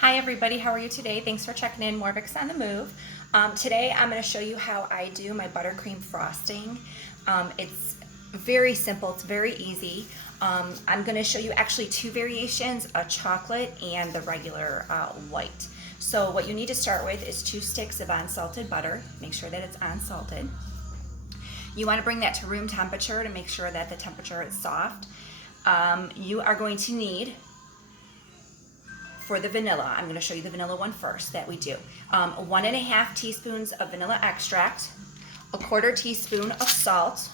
Hi everybody, how are you today? Thanks for checking in, Morvix on the Move. Today I'm going to show you how I do my buttercream frosting. It's very simple, it's very easy. I'm going to show you actually two variations, a chocolate and the regular white. So what you need to start with is 2 sticks of unsalted butter. Make sure that it's unsalted. You want to bring that to room temperature to make sure that the temperature is soft. You are going to need, for the vanilla, I'm going to show you the vanilla one first that we do. 1.5 teaspoons of vanilla extract, 1/4 teaspoon of salt,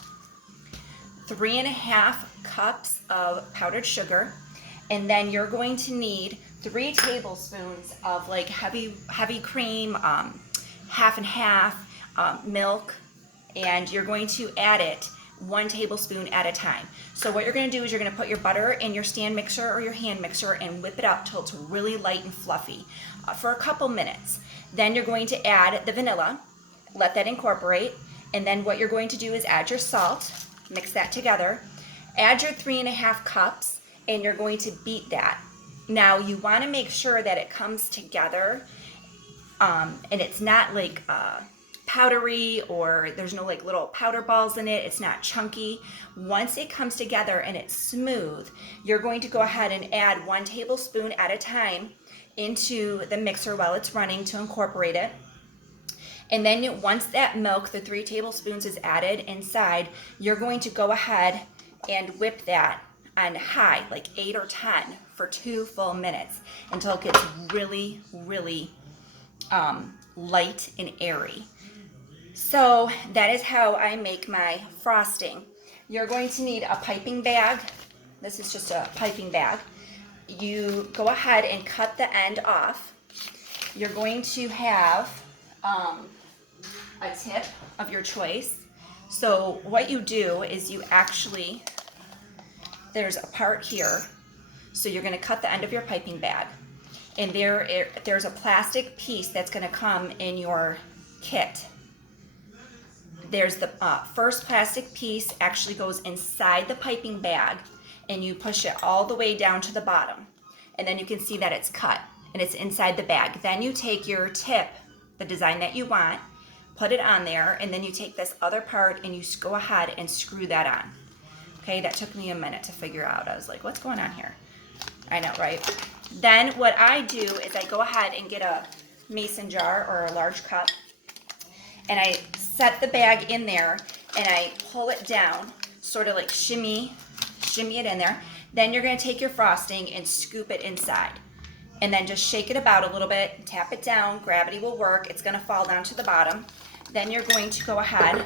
3.5 cups of powdered sugar, and then you're going to need 3 tablespoons of like heavy cream, half and half, milk, and you're going to add it 1 tablespoon at a time. So what you're going to do is you're going to put your butter in your stand mixer or your hand mixer and whip it up till it's really light and fluffy for a couple minutes. Then you're going to add the vanilla, let that incorporate, and then what you're going to do is add your salt, mix that together, add your 3.5 cups, and you're going to beat that. Now you want to make sure that it comes together and it's not like powdery, or there's no like little powder balls in it. It's not chunky. Once it comes together and it's smooth, you're going to go ahead and add 1 tablespoon at a time into the mixer while it's running to incorporate it. And then once that milk, the 3 tablespoons, is added inside, you're going to go ahead and whip that on high, like 8 or 10, for 2 full minutes until it gets really, really light and airy. So that is how I make my frosting. You're going to need a piping bag. This is just a piping bag. You go ahead and cut the end off. You're going to have a tip of your choice. So what you do is you actually, there's a part here. So you're going to cut the end of your piping bag. And there's a plastic piece that's going to come in your kit. There's the first plastic piece actually goes inside the piping bag, and you push it all the way down to the bottom, and then you can see that it's cut and it's inside the bag. Then you take your tip, the design that you want, put it on there, and then you take this other part and you go ahead and screw that on. Okay, that took me a minute to figure out. I was like, what's going on here? I know, right? Then what I do is I go ahead and get a mason jar or a large cup, and I set the bag in there and I pull it down, sort of like shimmy it in there. Then you're going to take your frosting and scoop it inside, and then just shake it about a little bit, tap it down, gravity will work, it's going to fall down to the bottom. Then you're going to go ahead,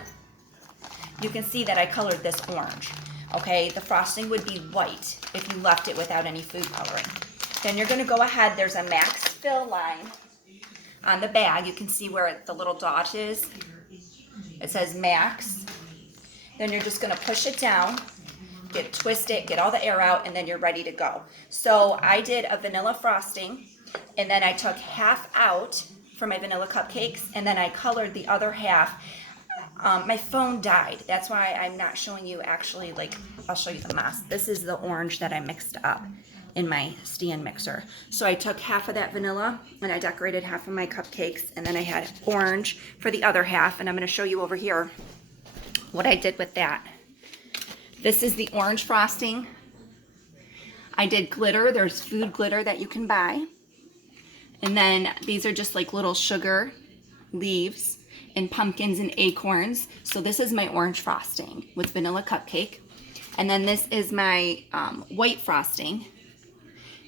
you can see that I colored this orange. Okay, the frosting would be white if you left it without any food coloring. Then you're going to go ahead, there's a max fill line on the bag. You can see where the little dot is. It says max. Then you're just going to push it down, twist it, get all the air out, and then you're ready to go. So I did a vanilla frosting, and then I took half out for my vanilla cupcakes, and then I colored the other half. My phone died. That's why I'm not showing you actually, like, I'll show you the mess. This is the orange that I mixed up in my stand mixer. So I took half of that vanilla and I decorated half of my cupcakes, and then I had orange for the other half, and I'm going to show you over here what I did with that. This is the orange frosting. I did glitter. There's food glitter that you can buy. And then these are just like little sugar leaves and pumpkins and acorns. So this is my orange frosting with vanilla cupcake. And then this is my white frosting.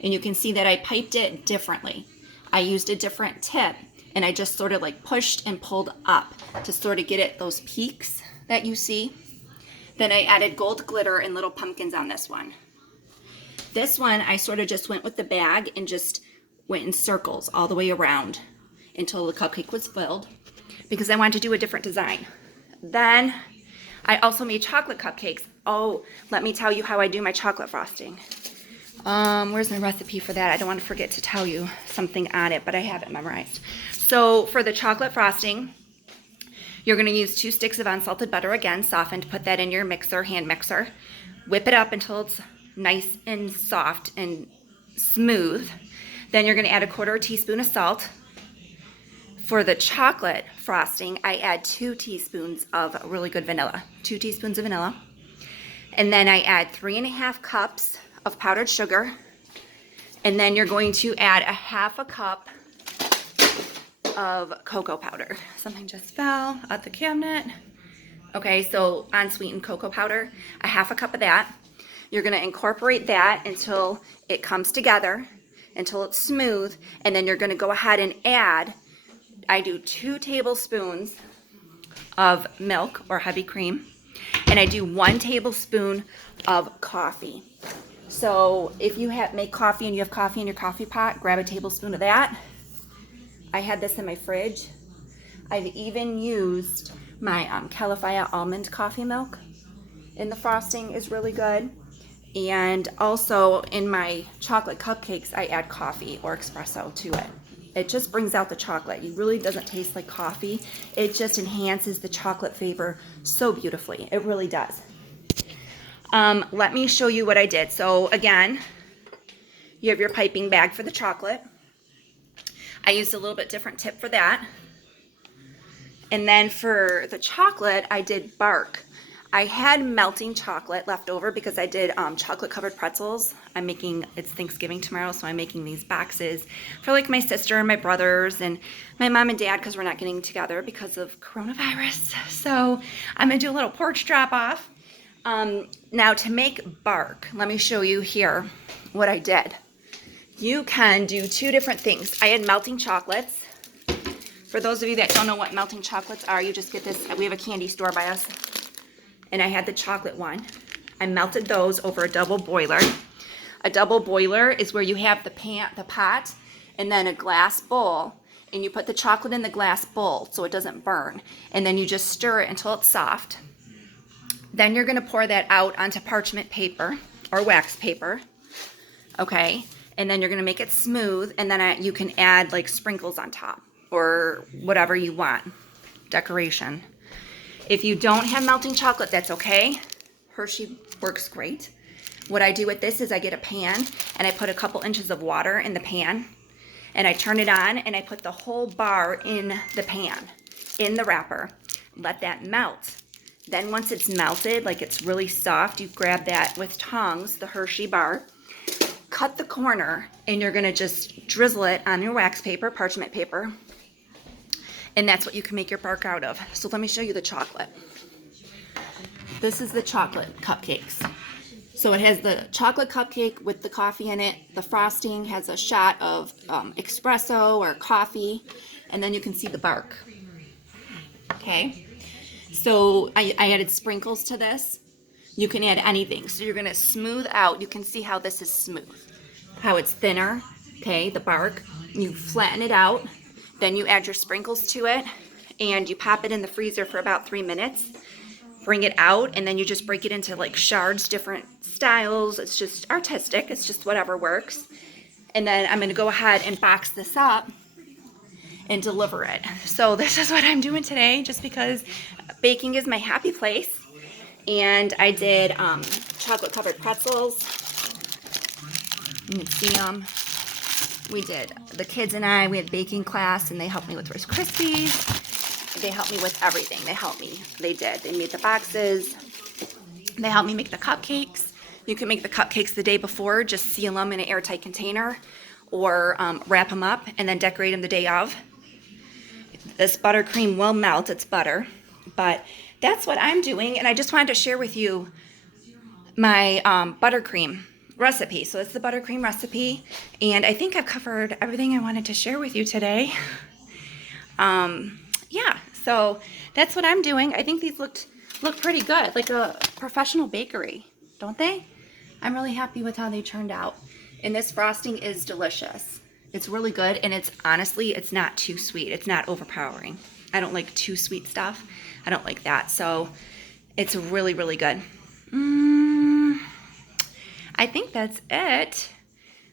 And you can see that I piped it differently. I used a different tip, and I just sort of like pushed and pulled up to sort of get it those peaks that you see. Then I added gold glitter and little pumpkins on this one. This one I sort of just went with the bag and just went in circles all the way around until the cupcake was filled, because I wanted to do a different design. Then I also made chocolate cupcakes. Oh, let me tell you how I do my chocolate frosting. Where's my recipe for that? I don't want to forget to tell you something on it, but I have it memorized. So for the chocolate frosting, you're going to use 2 sticks of unsalted butter, again, softened. Put that in your mixer, hand mixer. Whip it up until it's nice and soft and smooth. Then you're going to add a 1/4 teaspoon of salt. For the chocolate frosting, I add 2 teaspoons of really good vanilla. 2 teaspoons of vanilla. And then I add 3½ cups of powdered sugar. And then you're going to add 1/2 cup of cocoa powder. Something just fell out the cabinet. Okay, so unsweetened cocoa powder, 1/2 cup of that. You're going to incorporate that until it comes together, until it's smooth, and then you're going to go ahead and add, I do 2 tablespoons of milk or heavy cream, and I do 1 tablespoon of coffee. So if you make coffee and you have coffee in your coffee pot, grab a tablespoon of that. I had this in my fridge. I've even used my Califia almond coffee milk in the frosting, is really good. And also in my chocolate cupcakes, I add coffee or espresso to it. It just brings out the chocolate. It really doesn't taste like coffee. It just enhances the chocolate flavor so beautifully. It really does. Let me show you what I did. So again, you have your piping bag for the chocolate. I used a little bit different tip for that. And then for the chocolate, I did bark. I had melting chocolate left over because I did chocolate covered pretzels. It's Thanksgiving tomorrow, so I'm making these boxes for like my sister and my brothers and my mom and dad because we're not getting together because of coronavirus. So I'm gonna do a little porch drop off. Now to make bark, let me show you here what I did. You can do 2 different things. I had melting chocolates. For those of you that don't know what melting chocolates are, you just get this. We have a candy store by us. And I had the chocolate one. I melted those over a double boiler. A double boiler is where you have the pot, and then a glass bowl. And you put the chocolate in the glass bowl so it doesn't burn. And then you just stir it until it's soft. Then you're gonna pour that out onto parchment paper or wax paper. Okay? And then you're gonna make it smooth, and then you can add like sprinkles on top or whatever you want, decoration. If you don't have melting chocolate, that's okay. Hershey works great. What I do with this is I get a pan and I put a couple inches of water in the pan and I turn it on and I put the whole bar in the pan, in the wrapper. Let that melt. Then once it's melted, like it's really soft, you grab that with tongs, the Hershey bar, cut the corner, and you're gonna just drizzle it on your wax paper, parchment paper, and that's what you can make your bark out of. So let me show you the chocolate. This is the chocolate cupcakes. So it has the chocolate cupcake with the coffee in it. The frosting has a shot of espresso or coffee, and then you can see the bark. Okay, so I added sprinkles to this. You can add anything. So you're gonna smooth out. You can see how this is smooth, how it's thinner, okay, the bark. You flatten it out, then you add your sprinkles to it, and you pop it in the freezer for about 3 minutes. Bring it out, and then you just break it into like shards, different styles. It's just artistic. It's just whatever works. And then I'm gonna go ahead and box this up and deliver it. So this is what I'm doing today, just because baking is my happy place. And I did chocolate covered pretzels. You can see them. We did, the kids and I, we had baking class, and they helped me with Rice Krispies. They helped me with everything. They did. They made the boxes. They helped me make the cupcakes. You can make the cupcakes the day before, just seal them in an airtight container, or wrap them up and then decorate them the day of. This buttercream will melt, it's butter, but that's what I'm doing, and I just wanted to share with you my buttercream recipe. So it's the buttercream recipe, and I think I've covered everything I wanted to share with you today. Yeah, so that's what I'm doing. I think these look pretty good, like a professional bakery, don't they? I'm really happy with how they turned out, and this frosting is delicious. It's really good, and it's not too sweet. It's not overpowering. I don't like too sweet stuff. I don't like that. So it's really, really good. I think that's it.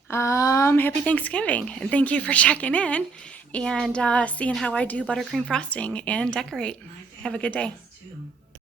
Happy Thanksgiving, and thank you for checking in and seeing how I do buttercream frosting and decorate. Have a good day.